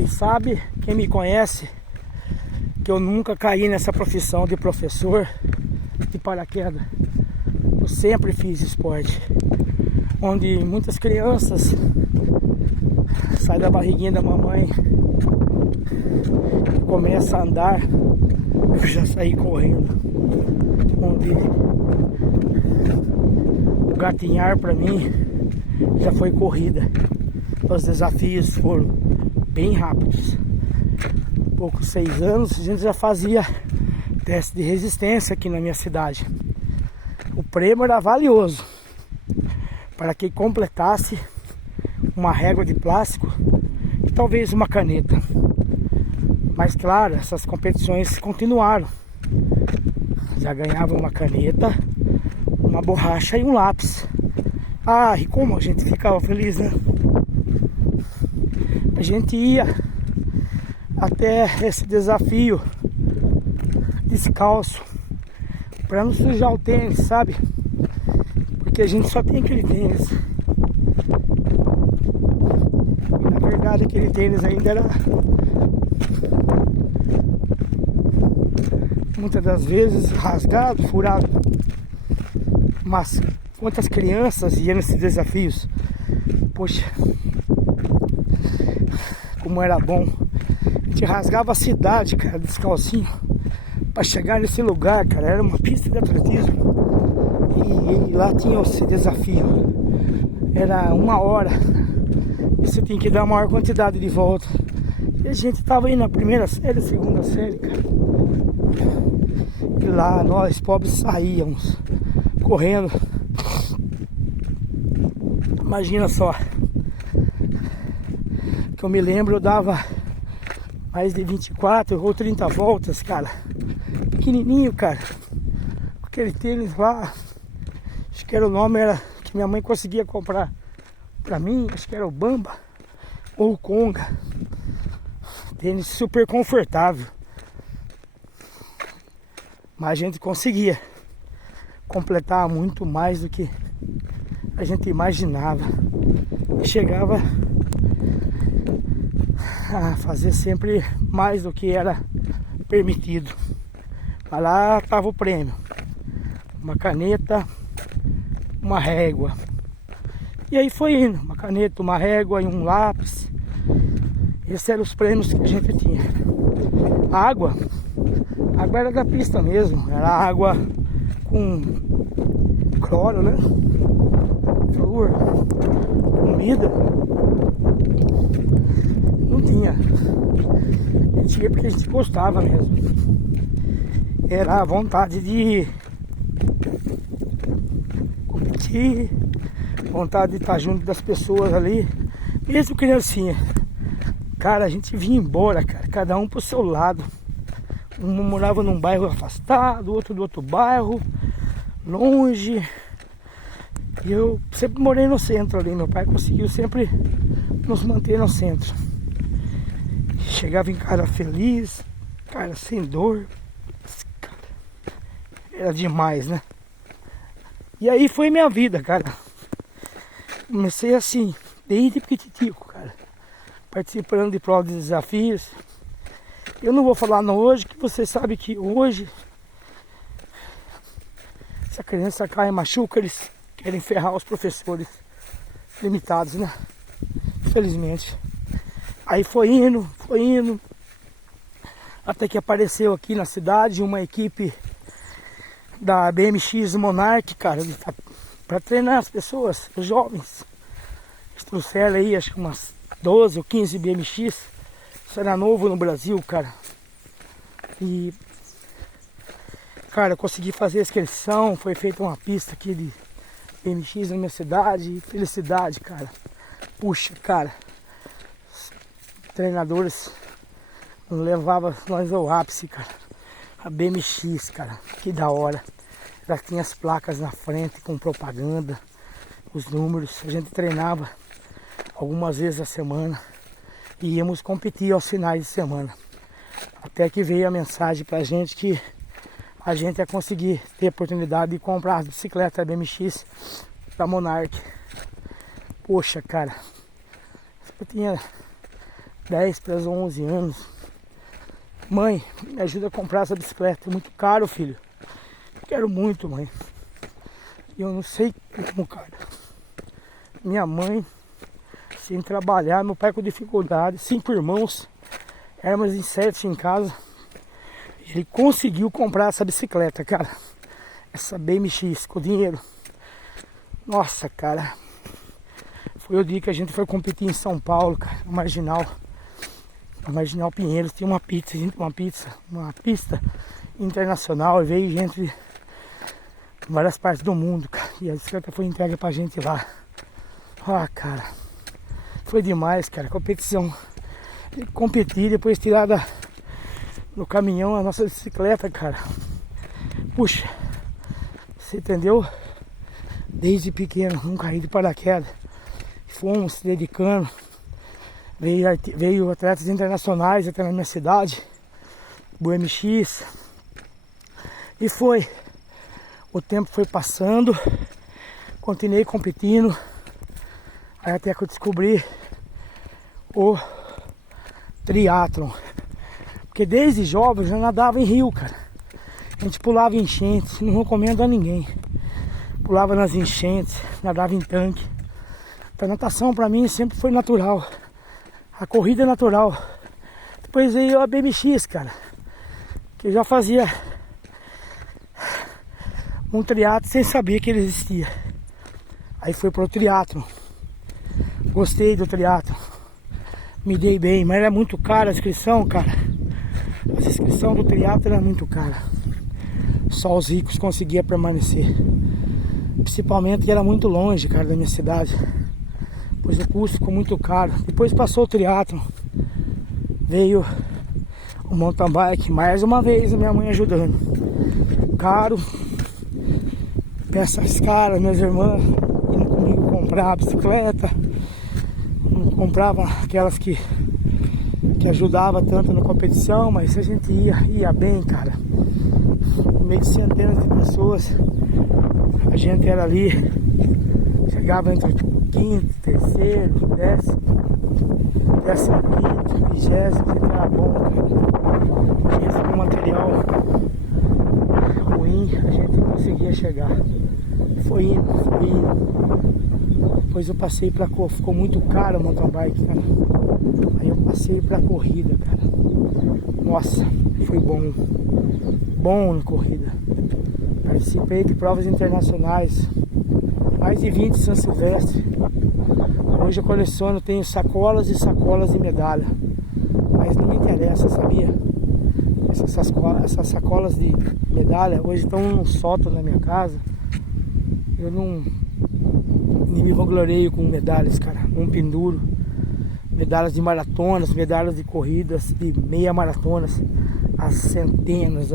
Quem sabe, quem me conhece, que eu nunca caí nessa profissão de professor de paraquedas. Eu sempre fiz esporte, onde muitas crianças saem da barriguinha da mamãe e começam a andar. Eu já saí correndo, onde o gatinhar para mim já foi corrida. Os desafios foram bem rápidos. Poucos 6 anos a gente já fazia teste de resistência aqui na minha cidade. O prêmio era valioso para quem completasse uma régua de plástico e talvez uma caneta. Mas claro, essas competições continuaram. Já ganhava uma caneta, uma borracha e um lápis. Ah, e como a gente ficava feliz, né? A gente ia até esse desafio descalço para não sujar o tênis, sabe? Porque a gente só tem aquele tênis. E, na verdade, aquele tênis ainda era muitas das vezes rasgado, furado. Mas quantas crianças iam nesses desafios? Poxa, como era bom. A gente rasgava a cidade, cara, descalcinho, para chegar nesse lugar, cara. Era uma pista de atletismo e lá tinha esse desafio. Era 1 hora e você tem que dar a maior quantidade de volta. E a gente tava aí na primeira série, segunda série, cara. E lá nós pobres saíamos correndo. Imagina só, que eu me lembro, eu dava mais de 24 ou 30 voltas, cara. Pequenininho, cara. Aquele tênis lá, acho que era o nome, era que minha mãe conseguia comprar pra mim, acho que era o Bamba ou o Conga. Tênis super confortável. Mas a gente conseguia completar muito mais do que a gente imaginava. E chegava a fazer sempre mais do que era permitido. Mas lá estava o prêmio: uma caneta, uma régua. E aí foi indo, uma caneta, uma régua e um lápis. Esses eram os prêmios que a gente tinha. A água era da pista mesmo, era água com cloro, né? Flúor, comida. Não tinha. A gente ia porque a gente gostava mesmo. Era a vontade de competir, vontade de estar junto das pessoas ali, mesmo criancinha. Cara, a gente vinha embora, cara, cada um pro seu lado. Um morava num bairro afastado, outro do outro bairro, longe. E eu sempre morei no centro ali. Meu pai conseguiu sempre nos manter no centro. Chegava em casa feliz, cara, sem dor. Era demais, né? E aí foi minha vida, cara. Comecei assim, desde petitico, cara, participando de provas de desafios. Eu não vou falar no hoje, que você sabe que hoje, se a criança cai e machuca, eles querem ferrar os professores limitados, né? Infelizmente. Aí foi indo, até que apareceu aqui na cidade uma equipe da BMX Monarch, cara, para treinar as pessoas, os jovens. Eles trouxeram aí, acho que umas 12 ou 15 BMX. Isso era novo no Brasil, cara. E, cara, eu consegui fazer a inscrição. Foi feita uma pista aqui de BMX na minha cidade. E felicidade, cara. Puxa, cara. Os treinadores levavam nós ao ápice, cara. A BMX, cara. Que da hora. Já tinha as placas na frente com propaganda, os números. A gente treinava algumas vezes a semana. E íamos competir aos finais de semana. Até que veio a mensagem pra gente que a gente ia conseguir ter a oportunidade de comprar as bicicletas BMX da Monarch. Poxa, cara, eu tinha 10 para os 11 anos. Mãe, me ajuda a comprar essa bicicleta, é muito caro, filho. Quero muito, mãe. E eu não sei como, cara. Minha mãe, sem trabalhar, meu pai com dificuldade, 5 irmãos, éramos em 7 em casa. Ele conseguiu comprar essa bicicleta, cara. Essa BMX com dinheiro. Nossa, cara. Foi o dia que a gente foi competir em São Paulo, cara, no Marginal. No Marginal Pinheiros tinha uma pista internacional, e veio gente de várias partes do mundo, cara. E a bicicleta foi entregue pra gente lá. Ah, cara. Foi demais, cara. Competição. Competir, depois tirar no caminhão a nossa bicicleta, cara. Puxa. Você entendeu? Desde pequeno, não caí de paraquedas. Fomos se dedicando. Veio atletas internacionais até na minha cidade. BMX. E foi. O tempo foi passando. Continuei competindo. Aí até que eu descobri o triatlon. Porque desde jovem eu já nadava em rio, cara. A gente pulava em enchentes, não recomendo a ninguém. Pulava nas enchentes, nadava em tanque. A natação pra mim sempre foi natural. A corrida é natural. Depois veio a BMX, cara. Que eu já fazia um triatlo sem saber que ele existia. Aí foi pro triatlo. Gostei do triatlo. Me dei bem, mas era muito cara a inscrição, cara. A inscrição do triatlo era muito cara. Só os ricos conseguiam permanecer. Principalmente que era muito longe, cara, da minha cidade. Pois o custo ficou muito caro. Depois passou o triatlo. Veio o mountain bike. Mais uma vez a minha mãe ajudando. Caro. Peças caras, minhas irmãs indo comigo comprar a bicicleta. Não comprava aquelas que ajudava tanto na competição, mas a gente ia bem, cara. No meio de centenas de pessoas, a gente era ali, chegava entre o quinto, terceiro, décimo quinto, 20º, a gente era bom, cara. Tinha algum material ruim, a gente conseguia chegar. Foi indo. Depois eu passei pra corrida, ficou muito caro o mountain bike, cara. Aí eu passei pra corrida, cara. Nossa, foi bom na corrida. Participei de provas internacionais, mais de 20 São Silvestre. Hoje eu coleciono, tenho sacolas e sacolas de medalha. Mas não me interessa, sabia? Essas sacolas de medalha hoje estão num sótão na minha casa. Eu não me vanglorio com medalhas, cara. Não penduro. Medalhas de maratonas, medalhas de corridas, de meia maratonas. As centenas.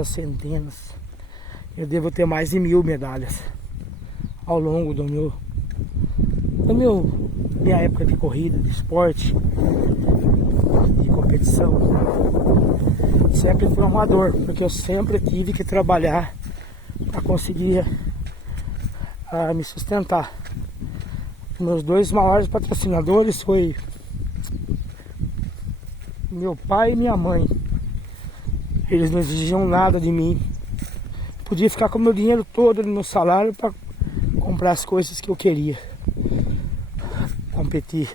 Eu devo ter mais de 1000 medalhas ao longo minha época de corrida, de esporte, de competição. Sempre fui um amador, porque eu sempre tive que trabalhar para conseguir me sustentar. Meus 2 maiores patrocinadores foi meu pai e minha mãe. Eles não exigiam nada de mim. Podia ficar com o meu dinheiro todo no meu salário para comprar as coisas que eu queria. Competir.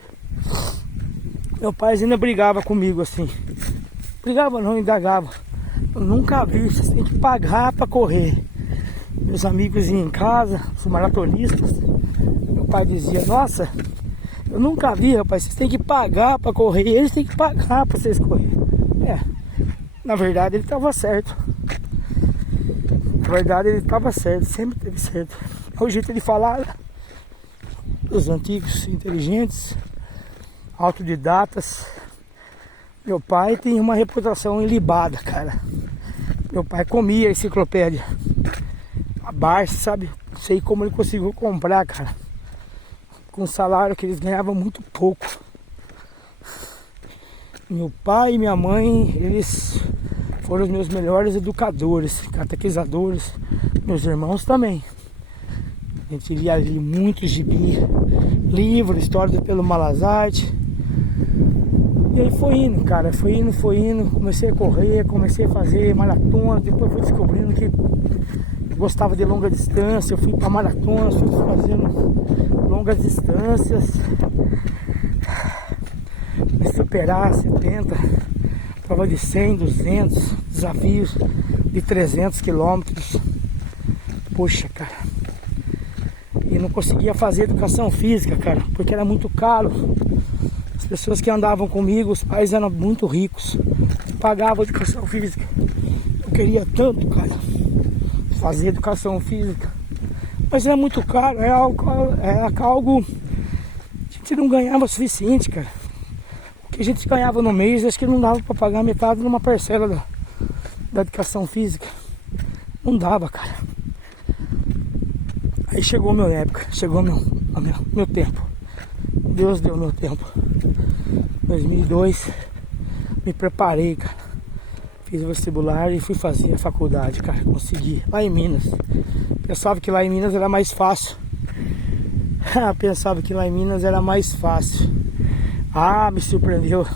Meu pai ainda brigava comigo assim. Brigava não, indagava. Eu nunca vi, vocês têm que pagar para correr. Meus amigos iam em casa, os maratonistas. Meu pai dizia, nossa, eu nunca vi, rapaz, vocês têm que pagar para correr. Eles têm que pagar para vocês correr. Na verdade ele estava certo. Na verdade ele estava certo, sempre teve certo. É o jeito de falar dos antigos inteligentes, autodidatas. Meu pai tem uma reputação ilibada, cara. Meu pai comia a enciclopédia. A Barça, sabe? Não sei como ele conseguiu comprar, cara. Com um salário que eles ganhavam muito pouco. Meu pai e minha mãe, eles foram os meus melhores educadores, catequizadores. Meus irmãos também. A gente lia ali muito gibi, livro, história do Pelo Malazarte. E aí foi indo, cara, foi indo, comecei a correr, comecei a fazer maratona, depois fui descobrindo que gostava de longa distância, eu fui pra maratona, fui fazendo longas distâncias, me superar 70, prova de 100, 200, desafios de 300 quilômetros, poxa, cara, e não conseguia fazer educação física, cara, porque era muito caro. As pessoas que andavam comigo, os pais eram muito ricos, pagavam educação física. Eu queria tanto, cara, fazer educação física, mas é muito caro, é algo a gente não ganhava o suficiente, cara. O que a gente ganhava no mês, acho que não dava para pagar metade de uma parcela da educação física, não dava, cara. Aí chegou a minha época, chegou meu tempo, Deus deu meu tempo. 2002, me preparei, cara, fiz o vestibular e fui fazer a faculdade, cara, consegui, lá em Minas. Pensava que lá em Minas era mais fácil. Pensava que lá em Minas era mais fácil. Ah, me surpreendeu.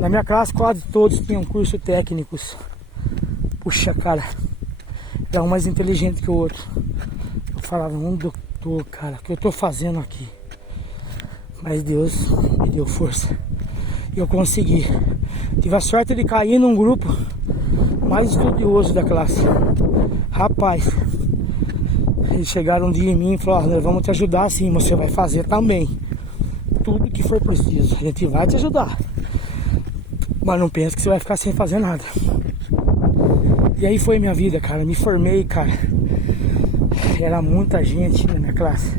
Na minha classe quase todos tinham curso técnicos. Puxa, cara, era um mais inteligente que o outro. Eu falava, doutor, cara, o que eu tô fazendo aqui? Mas Deus me deu força e eu consegui. Tive a sorte de cair num grupo mais estudioso da classe. Rapaz, eles chegaram um dia em mim e falaram, nós vamos te ajudar sim, você vai fazer também tudo que for preciso, a gente vai te ajudar, mas não pensa que você vai ficar sem fazer nada. E aí foi minha vida, cara, me formei, cara. Era muita gente na minha classe,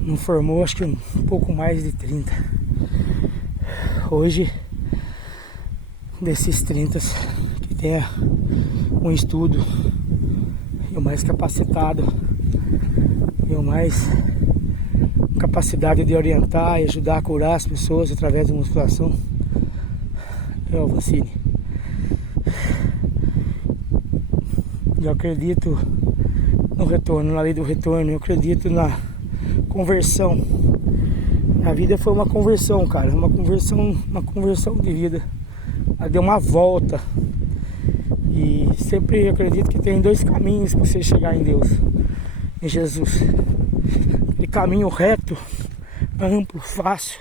não formou acho que um pouco mais de 30. Hoje, desses 30 que tem um estudo, e o mais capacitado, e o mais capacidade de orientar e ajudar a curar as pessoas através da musculação, é o Vancini. Eu acredito no retorno, na lei do retorno, eu acredito na conversão. A vida foi uma conversão, cara, uma conversão de vida. Ela deu uma volta. E sempre acredito que tem dois caminhos para você chegar em Deus, em Jesus. Aquele caminho reto, amplo, fácil,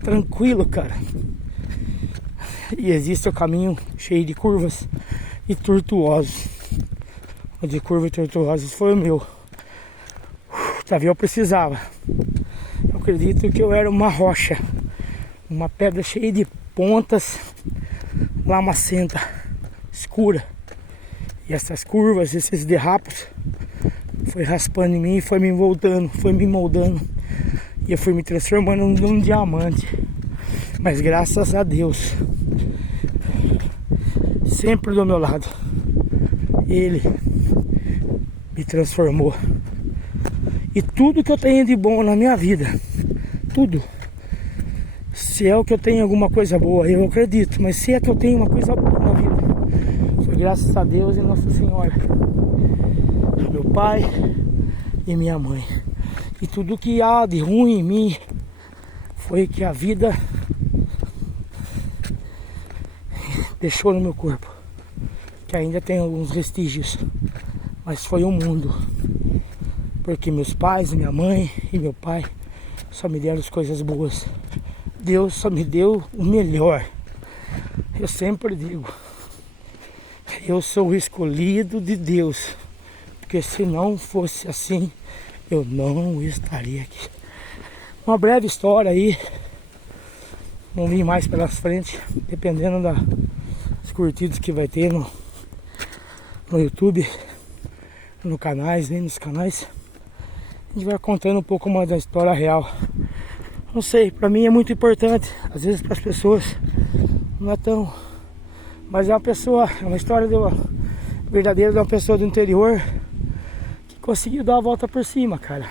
tranquilo, cara. E existe o caminho cheio de curvas e tortuosos. O de curvas e tortuosas foi o meu. Eu precisava. Eu acredito que eu era uma rocha, uma pedra cheia de pontas, lamacenta, escura. E essas curvas, esses derrapos, foi raspando em mim, foi me voltando, foi me moldando. E eu fui me transformando num diamante. Mas graças a Deus, sempre do meu lado, Ele me transformou. E tudo que eu tenho de bom na minha vida, tudo, se é o que eu tenho alguma coisa boa, eu acredito, mas se é que eu tenho uma coisa boa na vida, foi graças a Deus e Nossa Senhora, meu pai e minha mãe. E tudo que há de ruim em mim foi que a vida deixou no meu corpo, que ainda tem alguns vestígios, mas foi o mundo. Porque meus pais, minha mãe e meu pai só me deram as coisas boas. Deus só me deu o melhor. Eu sempre digo, eu sou o escolhido de Deus. Porque se não fosse assim, eu não estaria aqui. Uma breve história aí. Não vim mais pelas frentes, dependendo dos curtidos que vai ter no YouTube, nos canais, nem nos canais. A gente vai contando um pouco mais da história real. Não sei, pra mim é muito importante. Às vezes para as pessoas não é tão. Mas é uma história verdadeira de uma pessoa do interior que conseguiu dar a volta por cima, cara.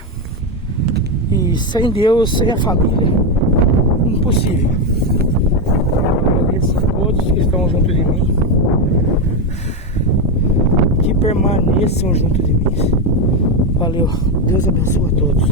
E sem Deus, sem a família, impossível. Eu agradeço a todos que estão junto de mim, que permaneçam junto de mim. Valeu, Deus abençoe a todos.